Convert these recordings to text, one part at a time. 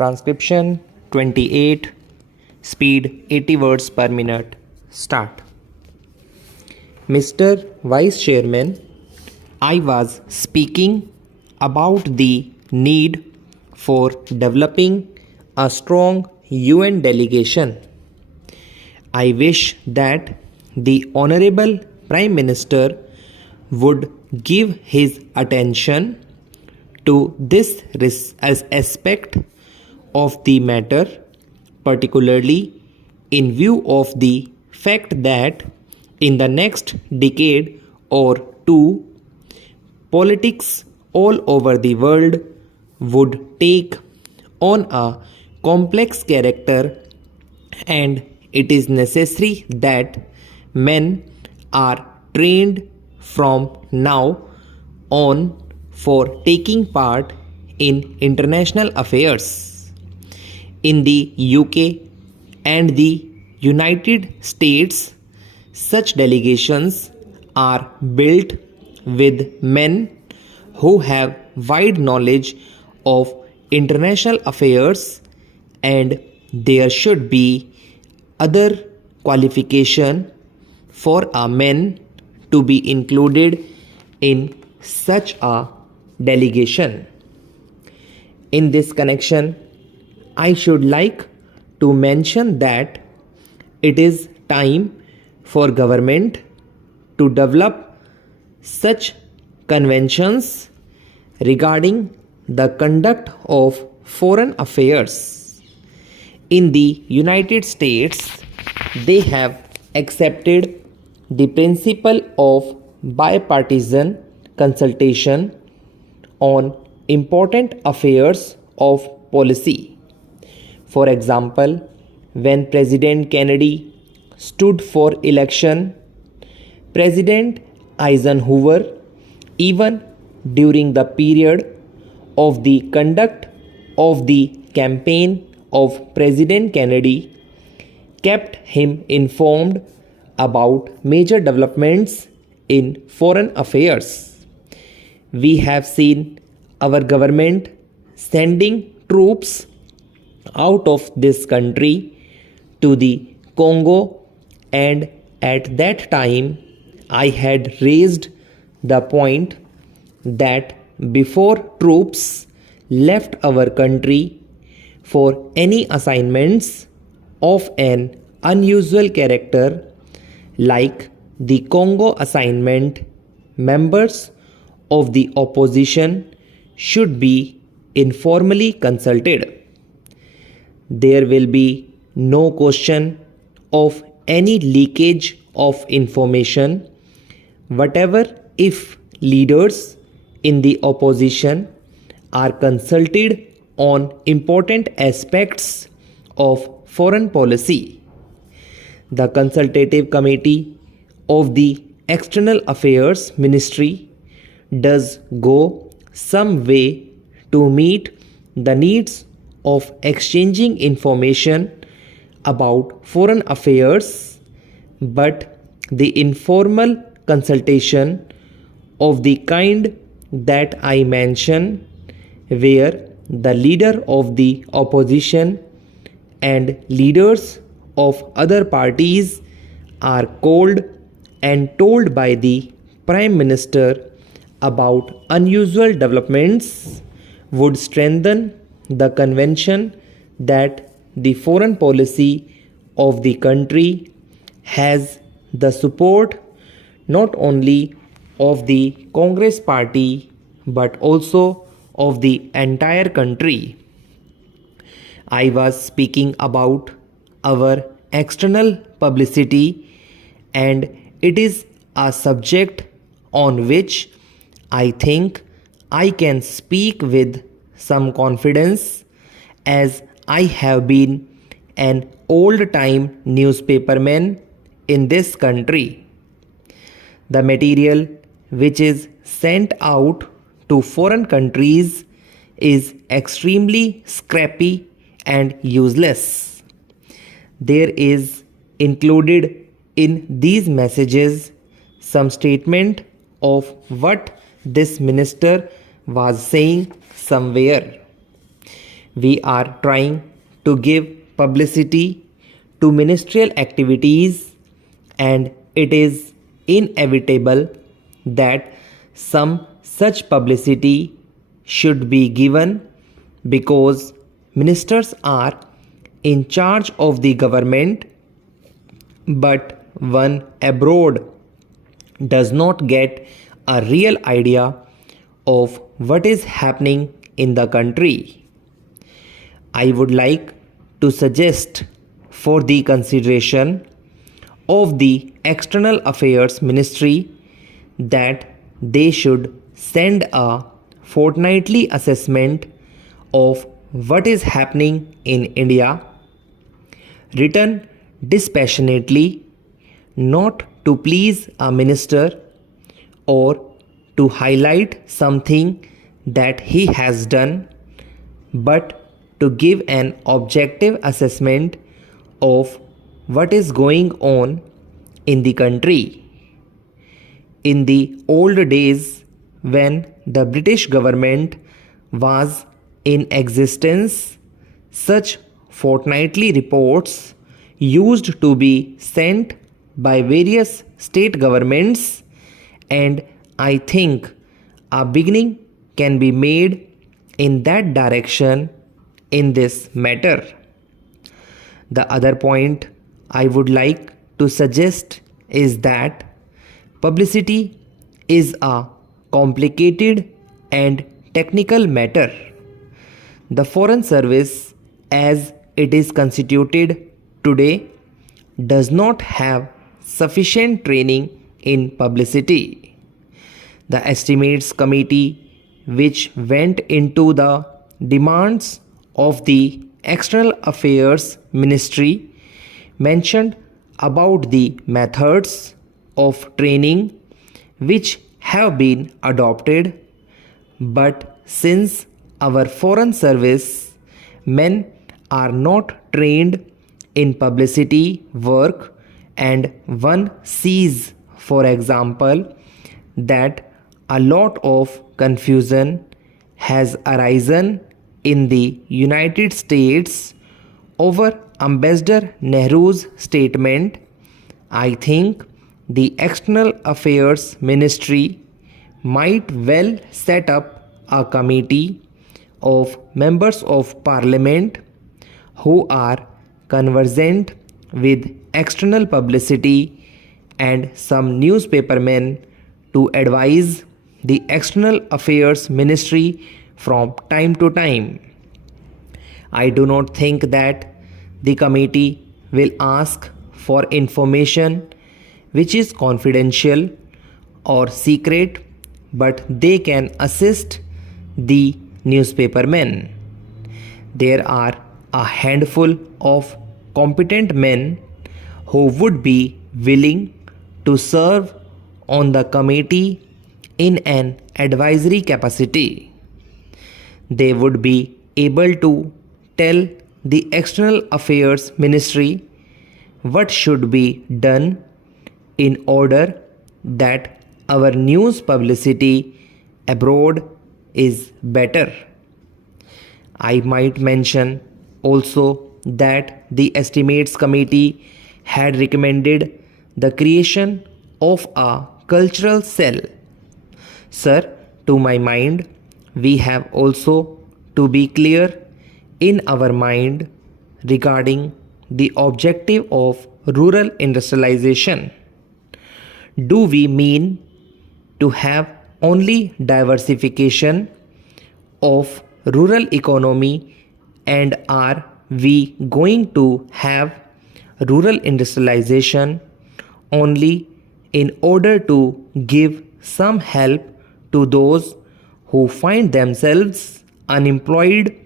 Transcription 28, speed 80 words per minute. Start. Mr. Vice Chairman, I was speaking about the need for developing a strong UN delegation. I wish that the Honorable Prime Minister would give his attention to this aspect of the matter, particularly in view of the fact that in the next decade or two, politics all over the world would take on a complex character, and it is necessary that men are trained from now on for taking part in international affairs. In the UK and the United States, such delegations are built with men who have wide knowledge of international affairs, and there should be other qualification for a man to be included in such a delegation. In this connection, I should like to mention that it is time for government to develop such conventions regarding the conduct of foreign affairs. In the United States, they have accepted the principle of bipartisan consultation on important affairs of policy. For example, when President Kennedy stood for election, President Eisenhower, even during the period of the conduct of the campaign of President Kennedy, kept him informed about major developments in foreign affairs. We have seen our government sending troops out of this country to the Congo, and at that time I had raised the point that before troops left our country for any assignments of an unusual character like the Congo assignment, members of the opposition should be informally consulted. There will be no question of any leakage of information, whatever if leaders in the opposition are consulted on important aspects of foreign policy. The consultative committee of the External Affairs Ministry does go some way to meet the needs of exchanging information about foreign affairs, but the informal consultation of the kind that I mention, where the leader of the opposition and leaders of other parties are called and told by the Prime Minister about unusual developments, would strengthen the convention that the foreign policy of the country has the support not only of the Congress party but also of the entire country. I was speaking about our external publicity, and it is a subject on which I think I can speak with some confidence, as I have been an old-time newspaperman in this country. The material which is sent out to foreign countries is extremely scrappy and useless. There is included in these messages some statement of what this minister was saying somewhere. We are trying to give publicity to ministerial activities, and it is inevitable that some such publicity should be given because ministers are in charge of the government, but one abroad does not get a real idea of what is happening in the country. I would like to suggest for the consideration of the External Affairs Ministry that they should send a fortnightly assessment of what is happening in India, written dispassionately, not to please a minister or to highlight something that he has done, but to give an objective assessment of what is going on in the country. In the old days, when the British government was in existence, such fortnightly reports used to be sent by various state governments, and I think a beginning can be made in that direction in this matter. The other point I would like to suggest is that publicity is a complicated and technical matter. The Foreign Service, as it is constituted today, does not have sufficient training in publicity. The Estimates Committee, which went into the demands of the External Affairs Ministry, mentioned about the methods of training which have been adopted, but since our foreign service men are not trained in publicity work, and one sees, for example, that a lot of confusion has arisen in the United States over Ambassador Nehru's statement, I think the External Affairs Ministry might well set up a committee of members of parliament who are conversant with external publicity and some newspapermen to advise the External Affairs Ministry from time to time. I do not think that the committee will ask for information which is confidential or secret, but they can assist the newspapermen. There are a handful of competent men who would be willing to serve on the committee in an advisory capacity. They would be able to tell the External Affairs Ministry what should be done in order that our news publicity abroad is better. I might mention also that the Estimates Committee had recommended the creation of a cultural cell. Sir, to my mind, we have also to be clear in our mind regarding the objective of rural industrialization. Do we mean to have only diversification of rural economy, and are we going to have rural industrialization only in order to give some help to those who find themselves unemployed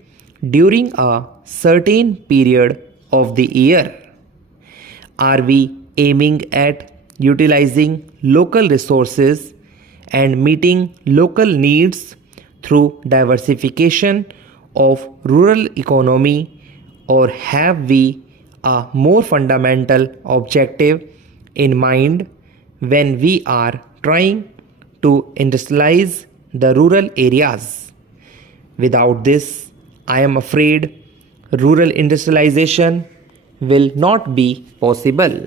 during a certain period of the year? Are we aiming at utilizing local resources and meeting local needs through diversification of rural economy, or have we a more fundamental objective in mind when we are trying to industrialize the rural areas? Without this, I am afraid rural industrialization will not be possible.